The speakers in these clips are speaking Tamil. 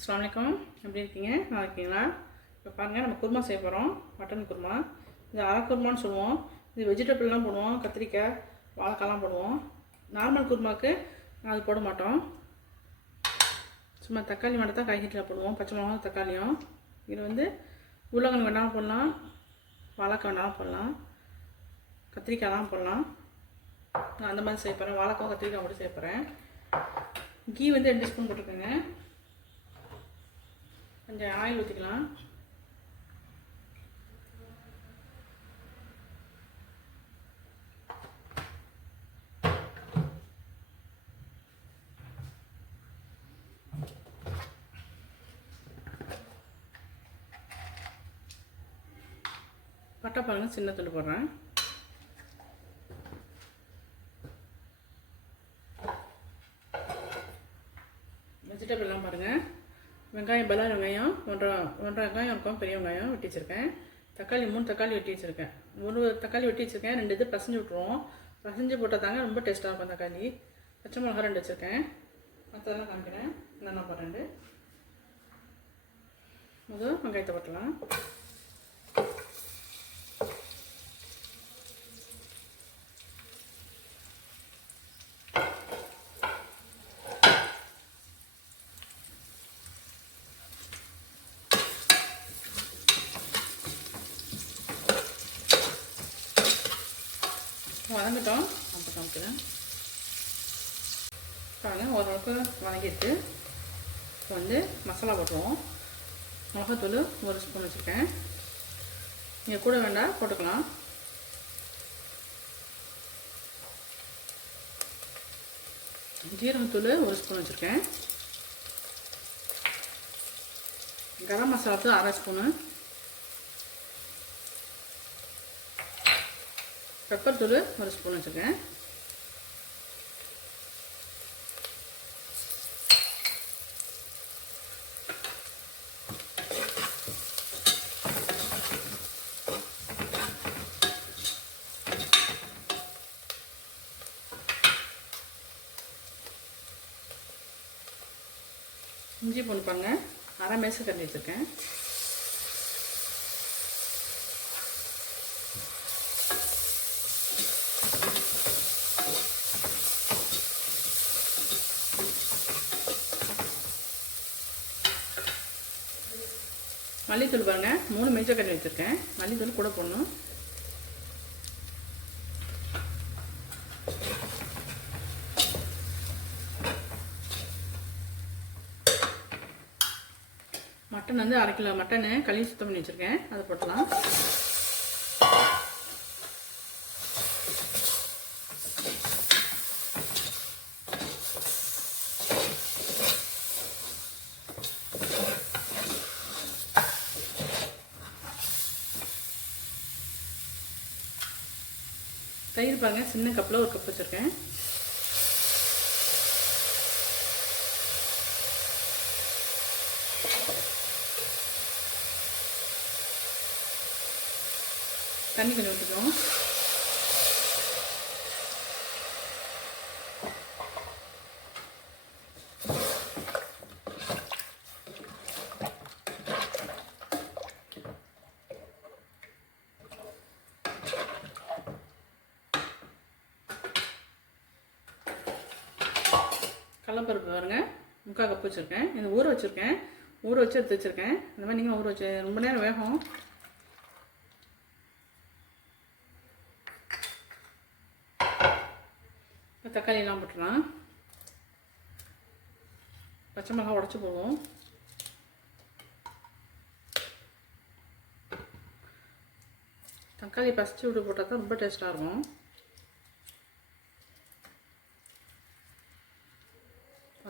அஸ்லாம் வலைக்கம் எப்படி இருக்கீங்க? நல்லா இருக்கீங்களா? இப்போ பாருங்கள் நம்ம குருமா செய்ய போகிறோம் மட்டன் குருமா. இது அரை குருமான்னு சொல்லுவோம். இது வெஜிடபிள்லாம் போடுவோம். கத்திரிக்காய் வாழைக்காய்லாம் போடுவோம். நார்மல் குருமாவுக்கு அது போட மாட்டோம். சும்மா தக்காளி மட்டும் தான் காய்கறியில் போடுவோம். பச்சை மிளகாவும் தக்காளியும். இது வந்து உருளைக்கிழங்கு வேணாலும் போடலாம். வாழைக்காய் வேணாலும் போடலாம். கத்திரிக்காய்லாம் போடலாம். நான் அந்த மாதிரி செய்ய போகிறேன் வாழைக்காய் கத்திரிக்காய் மட்டும் செய்ய போகிறேன் கீ வந்து ரெண்டு ஸ்பூன் போட்டிருக்கேங்க கொஞ்சம் ஆயில் ஊற்றிக்கலாம் பட்டை பாருங்கள் சின்ன துண்டு போடுறேன் வெஜிடபிள்லாம் பாருங்கள் வெங்காயம் பல்லாரி வெங்காயம் ஒன்றரை ஒன்றரை வெங்காயம் இருக்கும் பெரிய வெங்காயம் வெட்டி வச்சுருக்கேன். தக்காளி மூணு தக்காளி வெட்டி வச்சுருக்கேன். ஒரு தக்காளி வெட்டி வச்சுருக்கேன் ரெண்டு இது பசஞ்சு விட்ருவோம் பசஞ்சு போட்டால் தாங்க ரொம்ப டேஸ்ட்டாக இருக்கும் தக்காளி. பச்சை மிளகா ரெண்டு வச்சுருக்கேன். மற்றதெல்லாம் காமிக்கிறேன். என்னென்ன போடுறேன் முதல் வெங்காயத்தை போட்டலாம் வதங்கட்டும். அப்போ காமிக்கிறேன் பாருங்க ஓரளவுக்கு வதங்கிட்டு இப்போ வந்து மசாலா போட்டுருவோம். மிளகாத்தூள் ஒரு ஸ்பூன் வச்சுருக்கேன். நீங்கள் கூட வேண்டாம் போட்டுக்கலாம். ஜீரகத்தூள் ஒரு ஸ்பூன் வச்சுருக்கேன். கரம் மசாலா தூள் அரை ஸ்பூனு. பெப்பர் தூள் ஒரு ஸ்பூன் வச்சுருக்கேன். இஞ்சி பூண்டு பாங்க அரை மேசு கறி வச்சுருக்கேன். மல்லித்தூள் பாருங்க. மூணு மேய்ச்சல் கறி வச்சுருக்கேன். மல்லித்தூள் கூட போடணும். மட்டன் வந்து அரை கிலோ மட்டனு கழுவி சுத்தம் பண்ணி வச்சுருக்கேன். அதை போட்டலாம் தயிர் பாருங்க சின்ன கப்பில் ஒரு கப் வச்சுருக்கேன். தண்ணி கொஞ்சம் ஊற்றிக்குவோம் கடலப்பருப்பு பாருங்க. முக்கால் கப் வச்சுருக்கேன். இது ஊற வச்சுருக்கேன். ஊற வச்சு எடுத்து வச்சுருக்கேன். இந்த மாதிரி நீங்கள் ஊற வச்சு ரொம்ப நேரம் வேகும். இப்போ தக்காளியெல்லாம் போட்டுடலாம். பச்சை மிளகா உடச்சி போடுவோம். தக்காளி பசிச்சு விட்டு போட்டால் தான் ரொம்ப டேஸ்ட்டாக இருக்கும்.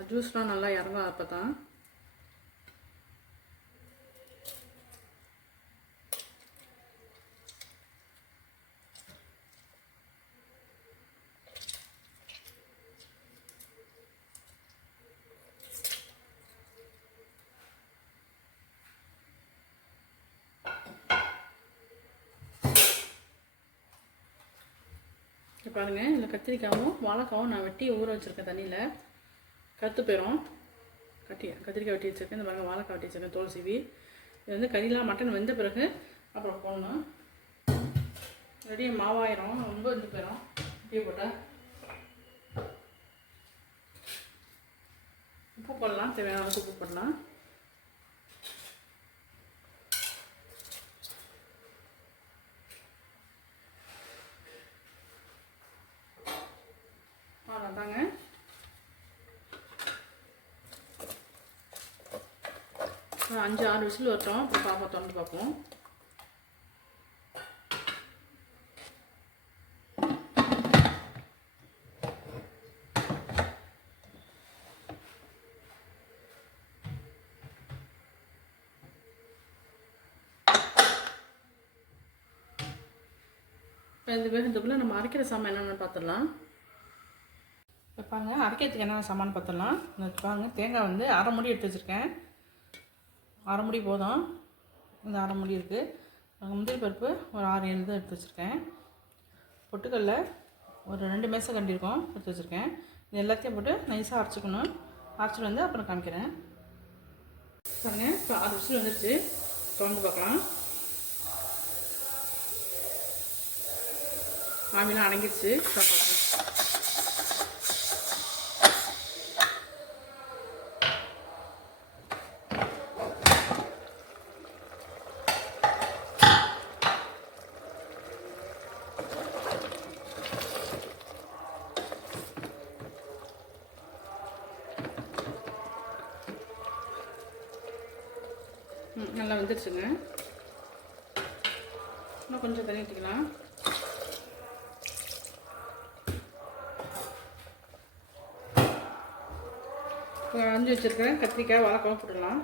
ஜூஸ்லாம் நல்லா இறங்கும் அப்போ தான் பாருங்கள் இதில் கத்திரிக்காவும் வாழைக்காவும் நான் வெட்டி ஊற வச்சுருக்கேன் தண்ணியில். கருத்து போயிடும் கட்டி கத்திரிக்காய் வெட்டி வச்சுருக்கேன். இந்த பாருங்க வாழைக்காய் வெட்டி வச்சுருக்கேன் தோல் சீவி. இது வந்து கறிலாம் மட்டன் வெந்த பிறகு அப்புறம் போடணும். ரெடியாக மாவாயிரும். ரொம்ப வெந்து போயிடும் இப்படியே போட்டால் உப்பு போடலாம். தேவையான அளவுக்கு உப்பு போடலாம். ஒரு அஞ்சு ஆறு விசில் வரட்டும். அப்புறம் பாப்பா திறந்து பார்ப்போம் இப்போ இந்த நம்ம அரைக்கிற சாமான் என்னென்னு பார்த்துடலாம் வைப்பாங்க அரைக்கிறதுக்கு என்னென்ன சாமான் பார்த்துடலாம் வைப்பாங்க பாருங்க தேங்காய் வந்து அரை முடி எடுத்து வச்சுருக்கேன். அரைமுடி போதும். இந்த அரைமுடி இருக்குது முந்திரி பருப்பு ஒரு ஆறு ஏழு தான் எடுத்து வச்சுருக்கேன். பொட்டுக்கல்ல ஒரு ரெண்டு மேசை கண்டிருக்கோம் எடுத்து வச்சுருக்கேன். இது எல்லாத்தையும் போட்டு நைஸாக அரைச்சிக்கணும். அரைச்சிட்டு வந்து அப்புறம் காமிக்கிறேன். பாருங்க இப்போ அது விசில் வந்துருச்சு. திறந்து பார்க்கலாம். ஆமிலாம் அடங்கிடுச்சு பார்க்கலாம் நல்லா வந்துருச்சுங்க. இன்னும் கொஞ்சம் தண்ணி ஊற்றிக்கலாம் இப்போ அஞ்சு வச்சுருக்கேன் கத்திரிக்காய் வாழைக்காவும் போட்டுடலாம்.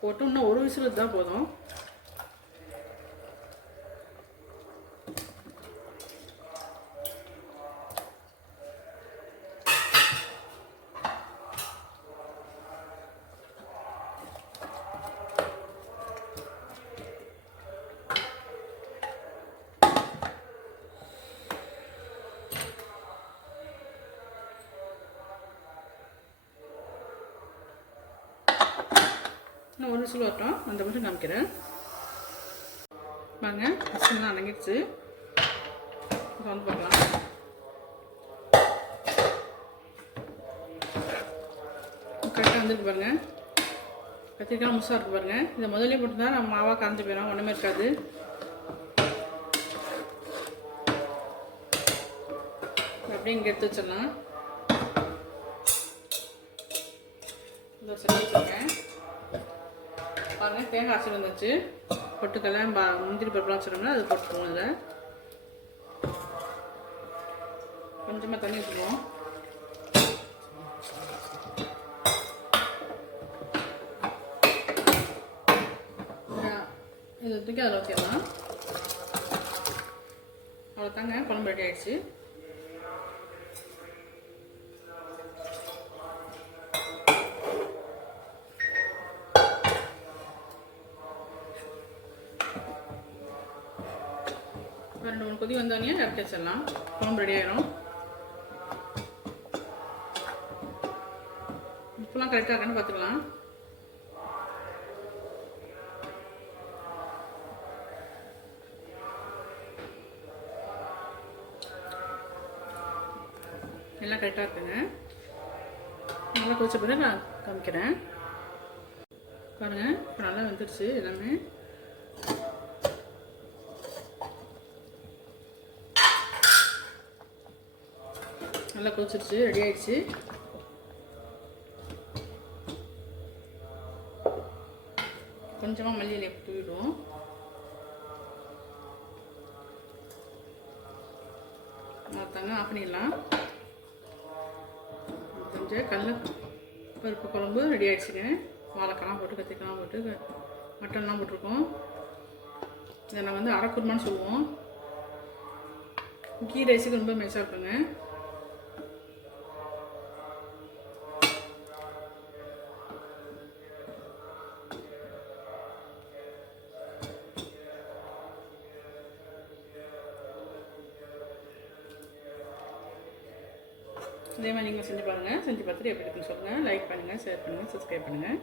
போட்டு இன்னும் ஒரு விசில் தான் போதும். இன்னும் ஒரு விசில் வரட்டும் அந்த மட்டும் காமிக்கிறேன். பாருங்க விசில்லாம் அடங்கிடுச்சு. இப்போ வந்து பார்க்கலாம். கரெக்டாக வந்துருக்கு பாருங்க. கத்திரிக்காய் முசாக இருக்குது பாருங்க. இதை போட்டு போட்டுருந்தா நம்ம மாவாக கரைஞ்சி போயிடும் ஒன்றுமே இருக்காது. அப்படியே இங்கே எடுத்து வச்சிடலாம். இதை வச்சுருக்கேன். பாருங்க தேங்காய் அரைச்சி வந்துச்சு. பொட்டுக்கல்ல பா முந்திரி பருப்புலாம் வச்சுருந்தோம்னா அது போட்டுக்கோங்க இதில். கொஞ்சமாக தண்ணி ஊற்றுவோம் இது தூக்கி அதில் அவ்வளோ தாங்க குழம்பு ரெடி ஆயிடுச்சு. ரெண்டு மூணு கொதி வந்தோடனே இறக்கி வச்சிடலாம். குழம்பு ரெடி ஆயிரும். உப்புலாம் கரெக்டாக இருக்கான்னு பார்த்துக்கலாம். எல்லாம் கரெக்டாக இருக்குங்க. நல்லா கொதிச்ச பிறகு நான் காமிக்கிறேன். பாருங்கள் இப்போ நல்லா வந்துடுச்சு எல்லாமே. நல்லா கொதிச்சிருச்சு ரெடி ஆயிடுச்சு. கொஞ்சமாக மல்லியில் தூவிடுவோம். மொத்தங்க ஆஃப் பண்ணிடலாம். கொஞ்சம் கடல பருப்பு குழம்பு ரெடி ஆகிடுச்சுங்க வாழைக்காலாம் போட்டு கத்திரிக்காய்லாம் போட்டு மட்டன்லாம் போட்டிருக்கோம். இதை நான் வந்து அரைக்குருமான்னு சொல்லுவோம். கீ ரைஸுக்கு ரொம்ப மெச்சாக இருக்குங்க. இதே மாதிரி நீங்கள் செஞ்சு பாருங்கள் செஞ்சு பார்த்துட்டு எப்படி இருக்குன்னு சொல்லுங்கள் லைக் பண்ணுங்கள் ஷேர் பண்ணுங்கள் சப்ஸ்கிரைப் பண்ணுங்கள்